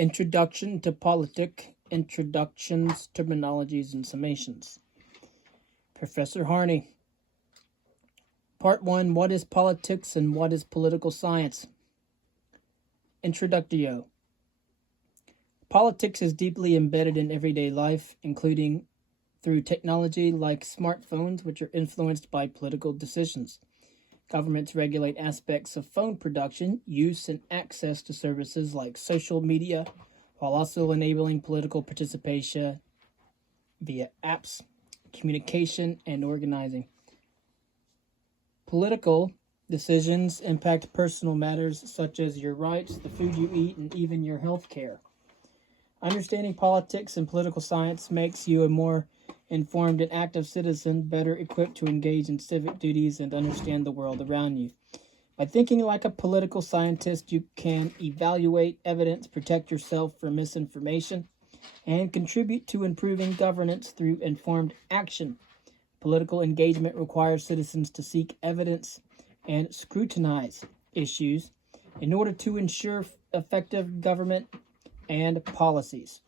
Introduction to Politic, Introductions, Terminologies, and Summations. Professor Harney. Part 1, What is Politics and What is Political Science? Introductio. Politics is deeply embedded in everyday life, including through technology like smartphones, which are influenced by political decisions. Governments regulate aspects of phone production, use, and access to services like social media, while also enabling political participation via apps, communication, and organizing. Political decisions impact personal matters such as your rights, the food you eat, and even your health care. Understanding politics and political science makes you a more informed and active citizen, better equipped to engage in civic duties and understand the world around you. By thinking like a political scientist, you can evaluate evidence, protect yourself from misinformation, and contribute to improving governance through informed action. Political engagement requires citizens to seek evidence and scrutinize issues in order to ensure effective government and policies.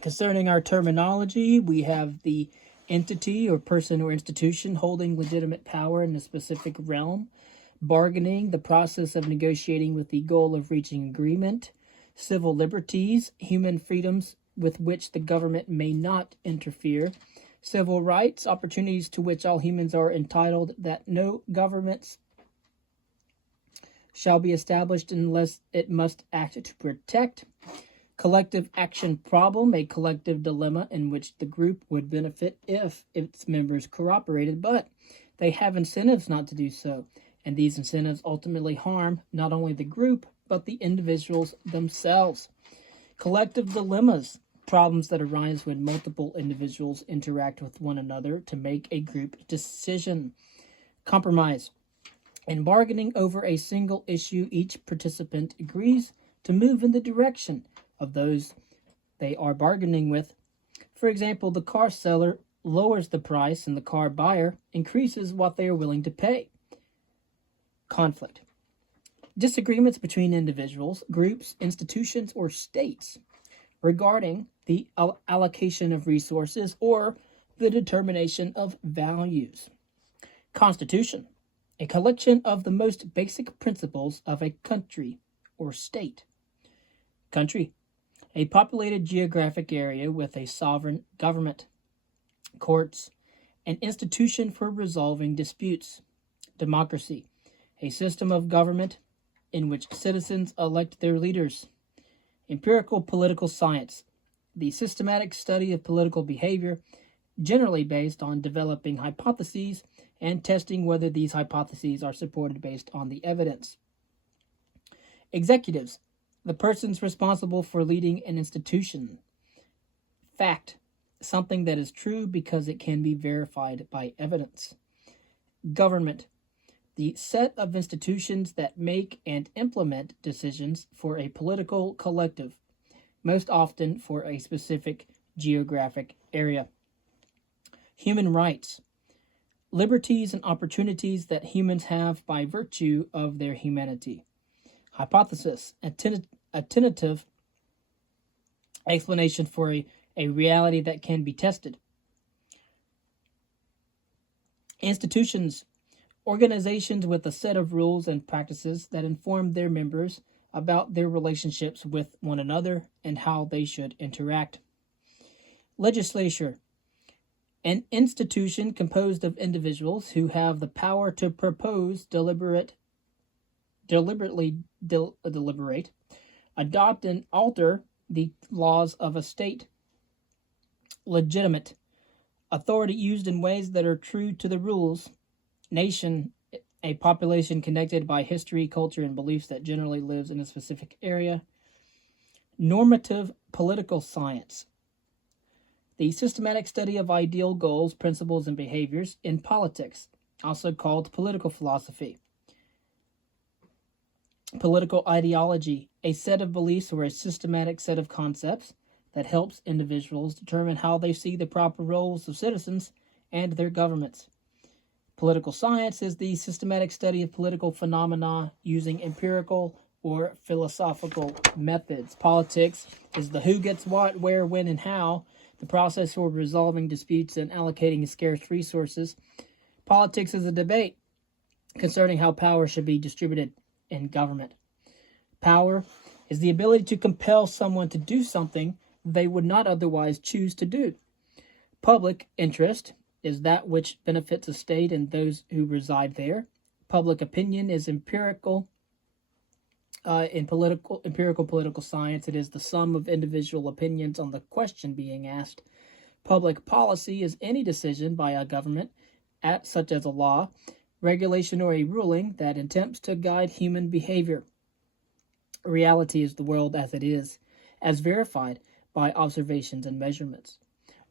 Concerning our terminology, we have the entity or person or institution holding legitimate power in a specific realm. Bargaining, the process of negotiating with the goal of reaching agreement. Civil liberties, human freedoms with which the government may not interfere. Civil rights, opportunities to which all humans are entitled that no governments shall be established unless it must act to protect. Collective action problem, a collective dilemma in which the group would benefit if its members cooperated, but they have incentives not to do so, and these incentives ultimately harm not only the group, but the individuals themselves. Collective dilemmas, problems that arise when multiple individuals interact with one another to make a group decision. Compromise. In bargaining over a single issue, each participant agrees to move in the direction of those they are bargaining with. For example, the car seller lowers the price and the car buyer increases what they are willing to pay. Conflict. Disagreements between individuals, groups, institutions, or states regarding the allocation of resources or the determination of values. Constitution. A collection of the most basic principles of a country or state. Country. A populated geographic area with a sovereign government, courts, an institution for resolving disputes. Democracy, a system of government in which citizens elect their leaders. Empirical political science, the systematic study of political behavior, generally based on developing hypotheses and testing whether these hypotheses are supported based on the evidence. Executives, the persons responsible for leading an institution. Fact, something that is true because it can be verified by evidence. Government, the set of institutions that make and implement decisions for a political collective, most often for a specific geographic area. Human rights, liberties and opportunities that humans have by virtue of their humanity. Hypothesis, a tentative explanation for a reality that can be tested. Institutions, organizations with a set of rules and practices that inform their members about their relationships with one another and how they should interact. Legislature, an institution composed of individuals who have the power to propose, deliberate, adopt and alter the laws of a state. Legitimate, authority used in ways that are true to the rules. Nation, a population connected by history, culture, and beliefs that generally lives in a specific area. Normative political science, the systematic study of ideal goals, principles, and behaviors in politics, also called political philosophy. Political ideology, a set of beliefs or a systematic set of concepts that helps individuals determine how they see the proper roles of citizens and their governments. Political science is the systematic study of political phenomena using empirical or philosophical methods. Politics is the who gets what, where, when, and how, the process for resolving disputes and allocating scarce resources. Politics is a debate concerning how power should be distributed in government. Power is the ability to compel someone to do something they would not otherwise choose to do. Public interest is that which benefits a state and those who reside there. Public opinion is empirical political science. It is the sum of individual opinions on the question being asked. Public policy is any decision by a government, such as a law, regulation, or a ruling that attempts to guide human behavior. Reality is the world as it is, as verified by observations and measurements.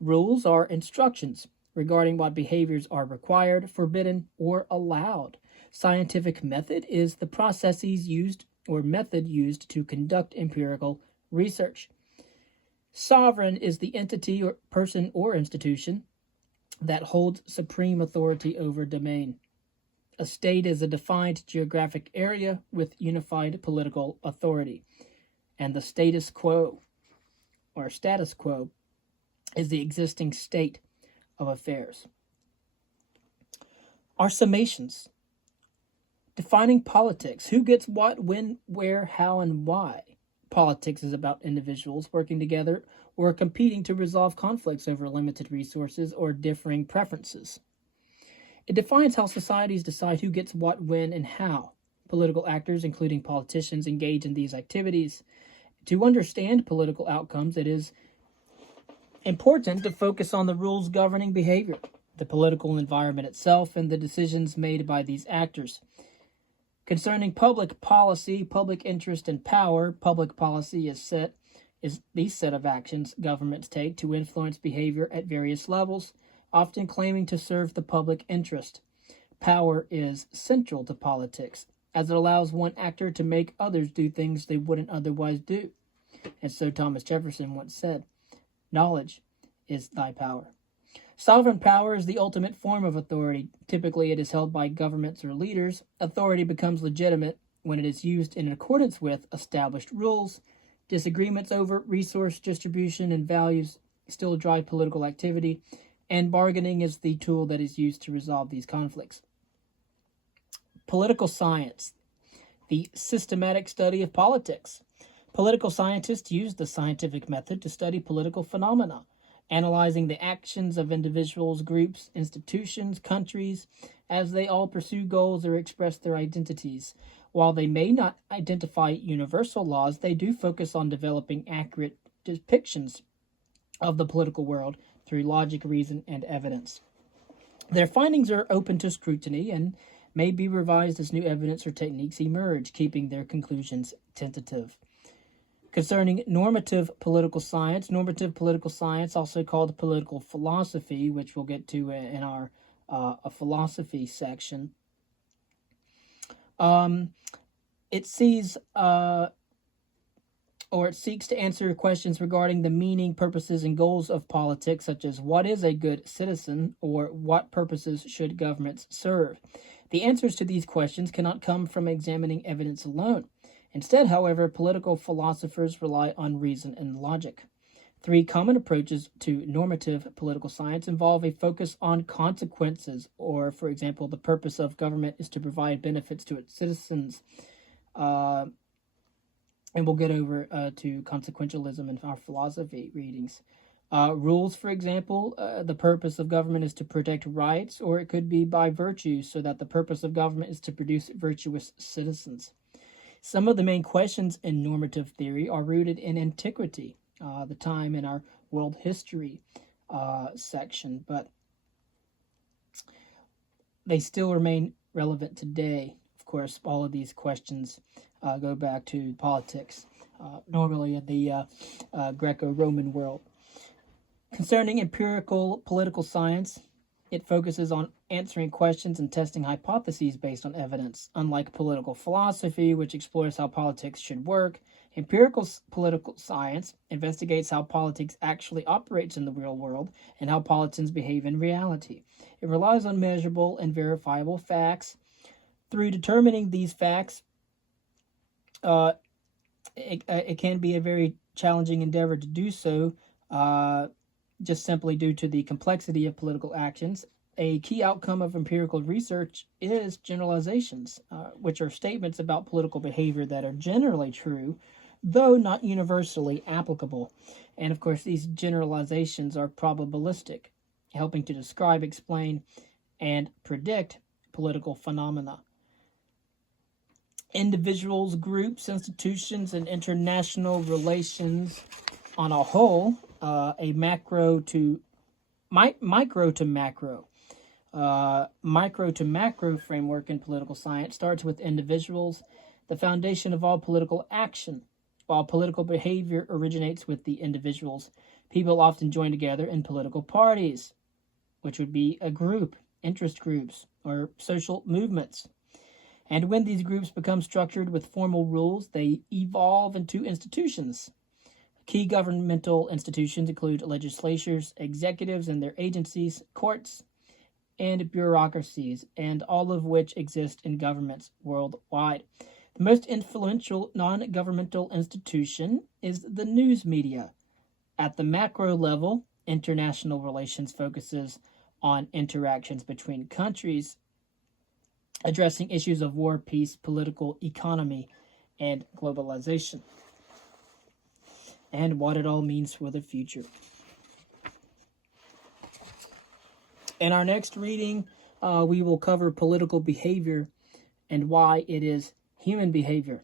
Rules are instructions regarding what behaviors are required, forbidden, or allowed. Scientific method is the processes used or method used to conduct empirical research. Sovereign is the entity or person or institution that holds supreme authority over domain. A state is a defined geographic area with unified political authority. And the status quo, or status quo, is the existing state of affairs. Our summations. Defining politics. Who gets what, when, where, how, and why? Politics is about individuals working together or competing to resolve conflicts over limited resources or differing preferences. It defines how societies decide who gets what, when, and how. Political actors, including politicians, engage in these activities. To understand political outcomes, it is important to focus on the rules governing behavior, the political environment itself, and the decisions made by these actors. Concerning public policy, public interest, and power, public policy is the set of actions governments take to influence behavior at various levels, often claiming to serve the public interest. Power is central to politics, as it allows one actor to make others do things they wouldn't otherwise do. And so Thomas Jefferson once said, "Knowledge is thy power." Sovereign power is the ultimate form of authority. Typically, it is held by governments or leaders. Authority becomes legitimate when it is used in accordance with established rules. Disagreements over resource distribution and values still drive political activity, and bargaining is the tool that is used to resolve these conflicts. Political science, the systematic study of politics. Political scientists use the scientific method to study political phenomena, analyzing the actions of individuals, groups, institutions, countries, as they all pursue goals or express their identities. While they may not identify universal laws, they do focus on developing accurate depictions of the political world through logic, reason, and evidence. Their findings are open to scrutiny and may be revised as new evidence or techniques emerge, keeping their conclusions tentative. Concerning normative political science, also called political philosophy, which we'll get to in our philosophy section, it seeks to answer questions regarding the meaning, purposes, and goals of politics, such as what is a good citizen or what purposes should governments serve. The answers to these questions cannot come from examining evidence alone. Instead, however, political philosophers rely on reason and logic. 3 common approaches to normative political science involve a focus on consequences, or, for example, the purpose of government is to provide benefits to its citizens. And we'll get over to consequentialism in our philosophy readings. Rules, for example, the purpose of government is to protect rights, or it could be by virtue, so that the purpose of government is to produce virtuous citizens. Some of the main questions in normative theory are rooted in antiquity, the time in our world history section, but they still remain relevant today. Of course, all of these questions go back to politics, normally in the Greco-Roman world. Concerning empirical political science, it focuses on answering questions and testing hypotheses based on evidence. Unlike political philosophy, which explores how politics should work, empirical political science investigates how politics actually operates in the real world and how politicians behave in reality. It relies on measurable and verifiable facts. Through determining these facts, it can be a very challenging endeavor to do so, just simply due to the complexity of political actions. A key outcome of empirical research is generalizations, which are statements about political behavior that are generally true, though not universally applicable. And of course, these generalizations are probabilistic, helping to describe, explain, and predict political phenomena. Individuals, groups, institutions, and international relations on a whole, a micro to macro. Micro to macro framework in political science starts with individuals, the foundation of all political action. While political behavior originates with the individuals, people often join together in political parties, which would be a group, interest groups, or social movements. And when these groups become structured with formal rules, they evolve into institutions. Key governmental institutions include legislatures, executives and their agencies, courts, and bureaucracies, and all of which exist in governments worldwide. The most influential non-governmental institution is the news media. At the macro level, international relations focuses on interactions between countries, addressing issues of war, peace, political economy, and globalization, and what it all means for the future. In our next reading, we will cover political behavior and why it is human behavior.